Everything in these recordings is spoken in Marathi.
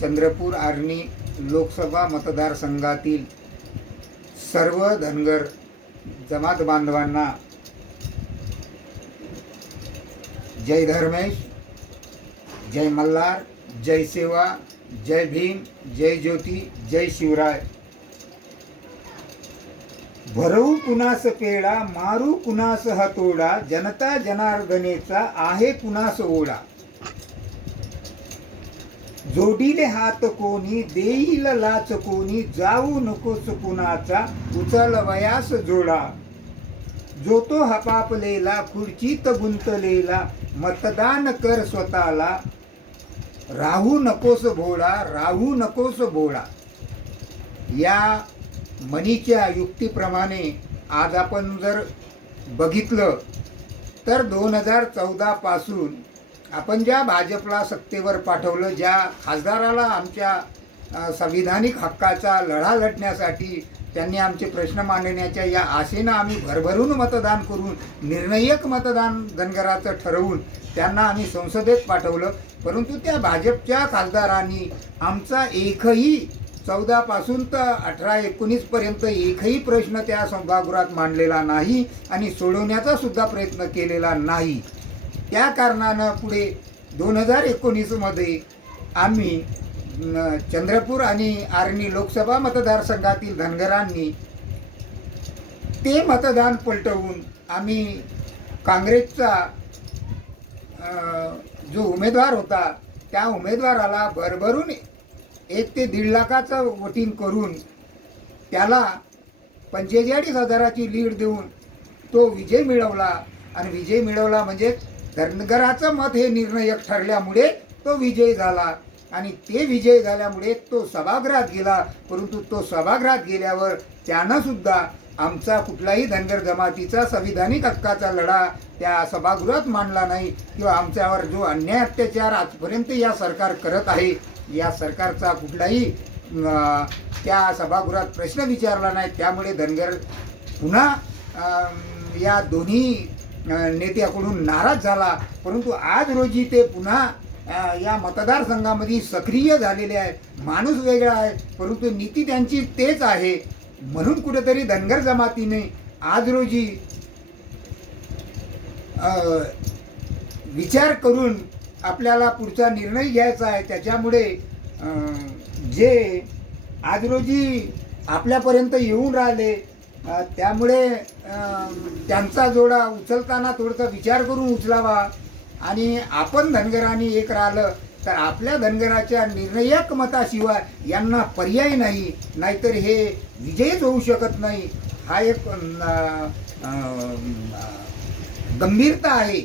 चंद्रपूर आर्णी लोकसभा मतदारसंघातील सर्व धनगर जमात बांधवांना जय धर्मेश जय मल्हार जय सेवा जय भीम जय ज्योती जय शिवराय. भरवू कुणास पेडा मारू कुणास हतोडा जनता जनार्दनेचा आहे कुणास ओढा. जोडीले हात कोणी देईल लाच कोणी जाऊ नकोस कुणाचा उचल वयास जोडा. जो तो हपापलेला खुर्चीत गुंतलेला मतदान कर स्वतःला. राहू नकोस भोळा राहू नकोस भोळा. या मनीच्या युक्तीप्रमाणे आज आपण जर बघितलं तर दोन हजार चौदापासून आपण ज्या भाजपला सत्तेवर पाठवलं ज्या खासदाराला आमच्या संविधानिक हक्काचा लढा लढण्यासाठी त्यांनी आमचे प्रश्न मांडण्याच्या या आशेनं आम्ही भरभरून मतदान करून निर्णयक मतदान धनगराचं ठरवून त्यांना आम्ही संसदेत पाठवलं. परंतु त्या भाजपच्या खासदारांनी आमचा एकही चौदापासून तर अठरा एकोणीसपर्यंत एकही प्रश्न त्या सभागृहात मांडलेला नाही आणि सोडवण्याचा सुद्धा प्रयत्न केलेला नाही. त्या कारणानं पुढे दोन हजार एकोणीसमध्ये आम्ही चंद्रपूर आणि आर्णी लोकसभा मतदारसंघातील धनगरांनी ते मतदान पलटवून आम्ही काँग्रेसचा जो उमेदवार होता त्या उमेदवाराला भरभरून एक ते दीड लाखाचं वोटिंग करून त्याला पंचेचाळीस हजाराची लीड देऊन तो विजय मिळवला. आणि विजय मिळवला म्हणजे धनगराचं मत हे निर्णायक ठरल्यामुळे तो विजय झाला. आणि ते विजय झाल्यामुळे तो सभागृहात गेला. परंतु तो सभागृहात गेल्यावर त्यानं सुद्धा आमचा कुठलाही धनगर जमातीचा संविधानिक हक्काचा लढा त्या सभागृहात मांडला नाही किंवा आमच्यावर जो अन्याय अत्याचार आजपर्यंत या सरकार करत आहे या सरकारचा कुठलाही त्या सभागृहात प्रश्न विचारला नाही. त्यामुळे धनगर पुन्हा या दोन्ही नेत्याकडून नाराज झाला. परंतु आज रोजी ते पुन्हा या मतदारसंघामध्ये सक्रिय झालेले आहेत. माणूस वेगळा आहे. परंतु नीती त्यांची तेच आहे. म्हणून कुठेतरी धनगर जमातीने आज रोजी विचार करून आपल्याला पुढचा निर्णय घ्यायचा आहे. त्याच्यामुळे जे आज रोजी आपल्यापर्यंत येऊन राहिले त्यामुळे त्यांचा जोडा उचलताना थोडासा विचार करून उचलावा. आणि आपण धनगरांनी एक राहिलं तर आपल्या धनगराच्या निर्णयक मताशिवाय यांना पर्याय नाही. नाहीतर हे विजयच होऊ शकत नाही. हा एक गंभीरता आहे.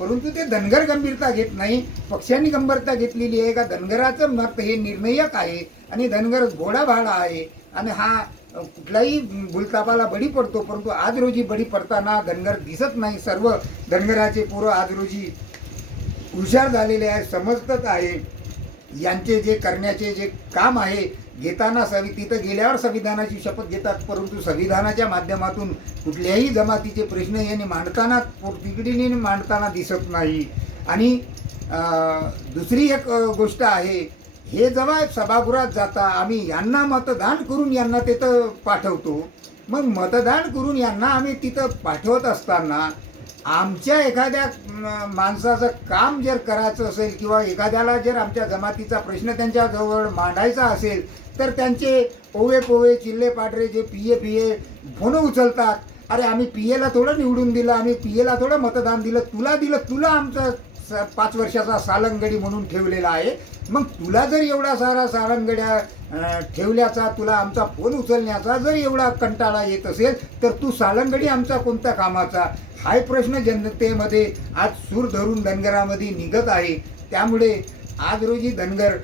परंतु ते धनगर गंभीरता घेत नाही. पक्षांनी गंभीरता घेतलेली आहे का? धनगराचं मत हे निर्णयक आहे. आणि धनगर घोडाभाडा आहे. आणि हा कुठलाही भूलतापाला बळी पडतो परंतु आज रोजी बळी पडताना धनगर दिसत नाही. सर्व धनगराचे पोरं आज रोजी हुशार झालेले आहे समजतच आहे. यांचे जे करण्याचे जे काम आहे घेताना सवि तिथं गेल्यावर संविधानाची शपथ घेतात परंतु संविधानाच्या माध्यमातून कुठल्याही जमातीचे प्रश्न यांनी मांडताना तिकडीने मांडताना दिसत नाही. आणि दुसरी एक गोष्ट आहे हे जेव्हा सभागृहात जाता आम्ही यांना मतदान करून यांना तिथं पाठवतो. मग मतदान करून यांना आम्ही तिथं पाठवत असताना आमच्या एखाद्या माणसाचं काम जर करायचं असेल किंवा एखाद्याला जर आमच्या जमातीचा प्रश्न त्यांच्याजवळ मांडायचा असेल तर त्यांचे ओवे पोवे चिल्ले Patre J P A P A phone उचलतात. अरे आम्ही पी एला थोडं निवडून दिलं आम्ही पी एला थोडं मतदान दिलं तुला दिलं तुला आमचं स- पाच वर्षाचा सालंगडी म्हणून ठेवलेला आहे. मग तुला जर एवढा सारा सालंगड्या ठेवल्याचा तुला आमचा फोन उचलण्याचा जर एवढा कंटाळा येत असेल तर तू सालंगडी आमचा कोणत्या कामाचा? हाय प्रश्न जनतेमध्ये आज सूर धरून धनगरामध्ये निघत आहे. त्यामुळे आज रोजी धनगर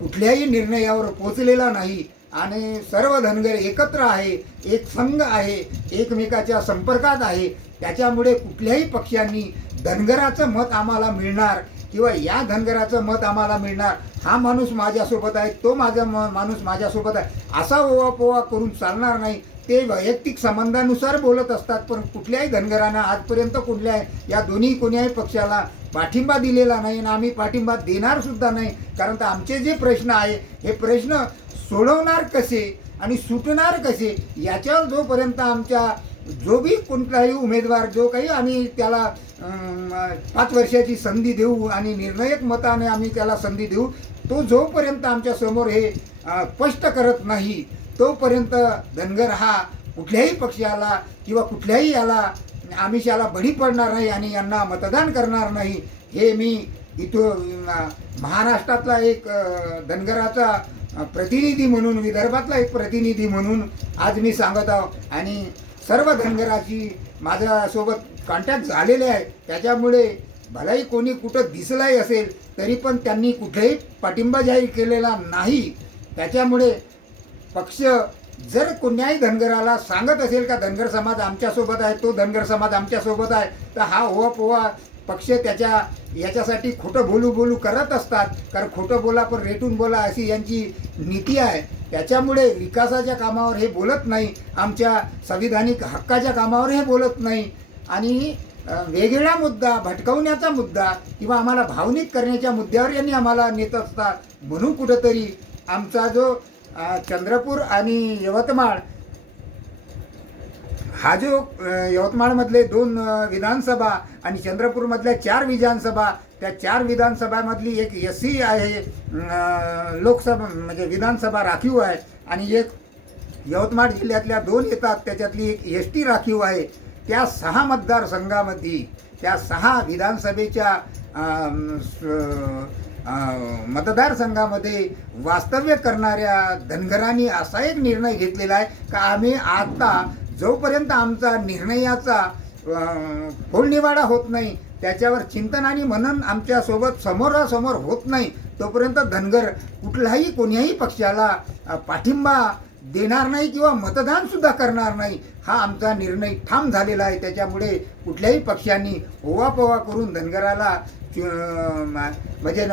कुठल्याही निर्णयावर पोचलेला नाही. आणि सर्व धनगर एकत्र आहे एक संघ आहे एकमेकाच्या संपर्कात आहे. त्याच्यामुळे कुठल्याही पक्षांनी धनगराचं मत आम्हाला मिळणार किंवा या धनगराचं मत आम्हाला मिळणार हा माणूस माझ्यासोबत आहे तो माझा म- माणूस माझ्यासोबत आहे असा ओवापोवा करून चालणार नाही. ते वैयक्तिक संबंधानुसार बोलत असतात पण कुठल्याही धनगरानं आजपर्यंत कुठल्या या दोन्ही कोण्याही पक्षाला पाठिंबा दिलेला नाही आणि आम्ही पाठिंबा देणार सुद्धा नाही. कारण तर आमचे जे प्रश्न आहे हे प्रश्न सोडवणार कसे आणि सुटणार कसे याच्यावर जोपर्यंत आमच्या जो बी कोणताही उमेदवार जो काही आम्ही त्याला पाच वर्षाची संधी देऊ आणि निर्णायक मताने आम्ही त्याला संधी देऊ तो जोपर्यंत आमच्यासमोर हे स्पष्ट करत नाही तोपर्यंत धनगर हा कुठल्याही पक्षाला किंवा कुठल्याही याला आमिषाला बळी पडणार नाही आणि यांना मतदान करणार नाही हे मी इथं महाराष्ट्रातला एक धनगराचा प्रतिनिधी म्हणून विदर्भातला एक प्रतिनिधी म्हणून आज मी सांगत आहो. आणि सर्व धनगराची माझ्यासोबत कॉन्टॅक्ट झालेले आहे. त्याच्यामुळे भलाही कोणी कुठं दिसलाही असेल तरी पण त्यांनी कुठेही पाठिंबा जाहीर केलेला नाही. त्याच्यामुळे पक्ष जर कोण्याही धनगराला सांगत असेल का धनगर समाज आमच्यासोबत आहे तो धनगर समाज आमच्यासोबत आहे तर हा होवा पोवा पक्ष त्याच्या याच्यासाठी खोटं बोलू बोलू करत असतात. कारण खोटं बोला पण रेटून बोला अशी यांची नीती आहे. त्याच्यामुळे विकासाच्या कामावर हे बोलत नाही. आमच्या संविधानिक हक्काच्या कामावर हे बोलत नाही. आणि वेगळा मुद्दा भटकवण्याचा मुद्दा किंवा आम्हाला भावनिक करण्याच्या मुद्द्यावर यांनी आम्हाला नेत असतात. म्हणून कुठंतरी आमचा जो चंद्रपूर आणि यवतमाळ हा जो यवतमाळमधले दोन विधानसभा आणि चंद्रपूरमधल्या चार विधानसभा त्या चार विधानसभामधली एक एस सी आहे लोकसभा म्हणजे विधानसभा राखीव आहे आणि एक यवतमाळ जिल्ह्यातल्या दोन येतात त्याच्यातली एक एस टी राखीव आहे. त्या सहा मतदारसंघामध्ये त्या सहा विधानसभेच्या स- मतदारसंघामध्ये वास्तव्य करणाऱ्या धनगरांनी असा एक निर्णय घेतलेला आहे का आम्ही आता जोपर्यंत आमचा निर्णयाचा खोलनिवाडा होत नाही त्याच्यावर चिंतन आणि मनन आमच्यासोबत समोरासमोर होत नाही तोपर्यंत धनगर कुठलाही कोणीही पक्षाला पाठिंबा देणार नाही किंवा मतदानसुद्धा करणार नाही हा आमचा निर्णय ठाम झालेला आहे. त्याच्यामुळे कुठल्याही पक्षांनी ओवापोवा करून धनगराला म्हणजे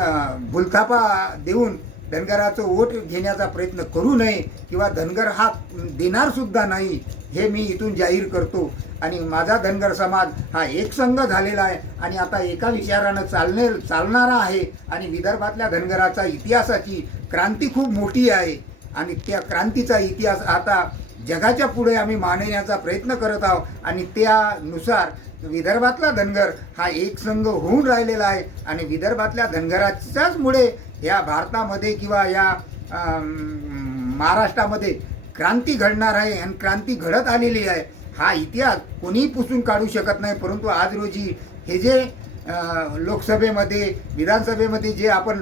भुलथापा देऊन धनगराचं वोट घेण्याचा प्रयत्न करू नये किंवा धनगर हा देणार सुद्धा नाही हे मी इथून जाहीर करतो. आणि माझा धनगर समाज हा एकसंघ झालेला आहे आणि आता एका विचारानं चालणे चालणारा आहे. आणि विदर्भातल्या धनगराचा इतिहासाची क्रांती खूप मोठी आहे. आणि त्या क्रांतीचा इतिहास आता जगाच्या पुढे आम्ही मांडण्याचा प्रयत्न करत आहोत. आणि त्यानुसार विदर्भातला धनगर हा एक संघ होऊन राहिलेला आहे. आणि विदर्भातल्या धनगराच्याच मुळे या भारतामध्ये किंवा या महाराष्ट्रामध्ये क्रांती घडणार आहे आणि क्रांती घडत आलेली आहे हा इतिहास कोणीही पुसून काढू शकत नाही. परंतु आज रोजी हे जे लोकसभेमध्ये विधानसभेमध्ये जे आपण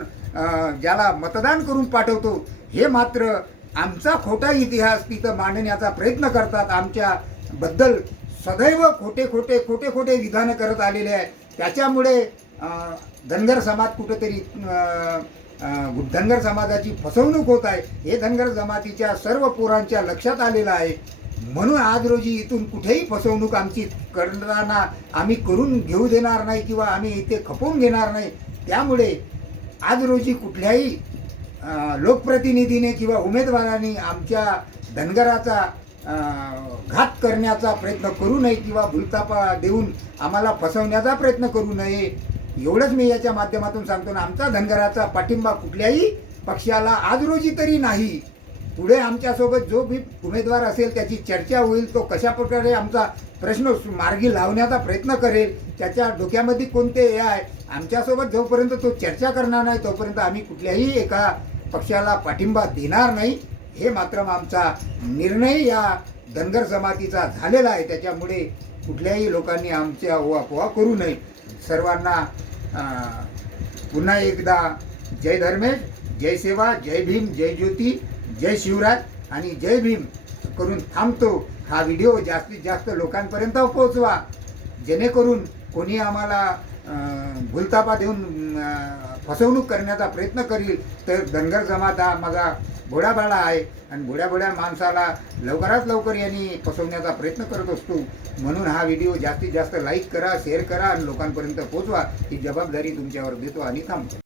ज्याला मतदान करून पाठवतो हे मात्र आमचा खोटा इतिहास तिथं मांडण्याचा प्रयत्न करतात. आमच्याबद्दल सदैव खोटे खोटे खोटे खोटे विधानं करत आलेले आहे त्याच्यामुळे धनगर समाज कुठंतरी धनगर समाजाची फसवणूक होत आहे हे धनगर जमातीच्या सर्व पोरांच्या लक्षात आलेलं आहे. म्हणून आज रोजी इथून कुठेही फसवणूक आमची करताना आम्ही करून घेऊ देणार नाही किंवा आम्ही इथे खपवून घेणार नाही. त्यामुळे आज रोजी कुठल्याही लोकप्रतिनिधीने किंवा उमेदवारांनी आमच्या धनगराचा घात करण्याचा प्रयत्न करू नये किंवा भूलतापा देऊन आम्हाला फसवण्याचा प्रयत्न करू नये. एवढंच मी याच्या माध्यमातून सांगतो ना आमचा धनगराचा पाठिंबा कुठल्याही पक्षाला आज रोजी तरी नाही. पुढे आमच्यासोबत जो बी उमेदवार असेल त्याची चर्चा होईल तो कशा प्रकारे आमचा प्रश्न मार्गी लावण्याचा प्रयत्न करेल त्याच्या डोक्यामध्ये कोणते हे आहे आमच्यासोबत जोपर्यंत तो चर्चा करणार नाही तोपर्यंत आम्ही कुठल्याही एका पक्षाला पाठिंबा देणार नाही. हे मात्र आमचा निर्णय या धनगर जमातीचा झालेला आहे. त्याच्यामुळे कुठल्याही लोकांनी आमच्या ओवापोवा करू नये. सर्वांना पुन्हा एकदा जय धर्मेश जय सेवा जय भीम जय ज्योती जय शिवराज आणि जय भीम करून थांबतो. हा व्हिडिओ जास्तीत जास्त लोकांपर्यंत पोहोचवा. जेणेकरून कोणी आम्हाला अं, भूलतापा देऊन फसवणूक करण्याचा प्रयत्न करील तर धनगर जमात हा माझा भोळाबाळा आहे. आणि घोड्याबोड्या माणसाला लवकरात लवकर यांनी फसवण्याचा प्रयत्न करत असतो. म्हणून हा व्हिडिओ जास्तीत जास्त लाईक करा शेअर करा आणि लोकांपर्यंत पोचवा ही जबाबदारी तुमच्यावर देतो आणि थांबतो.